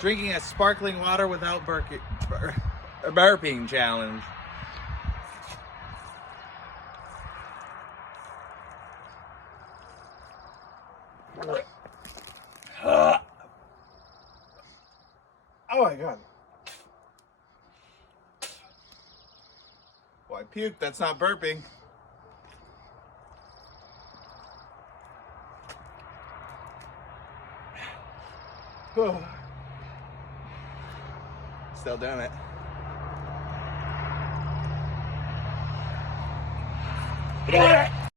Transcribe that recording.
Drinking a sparkling water without burping challenge. Oh my god. Well, I puked. That's not burping. Still doing it.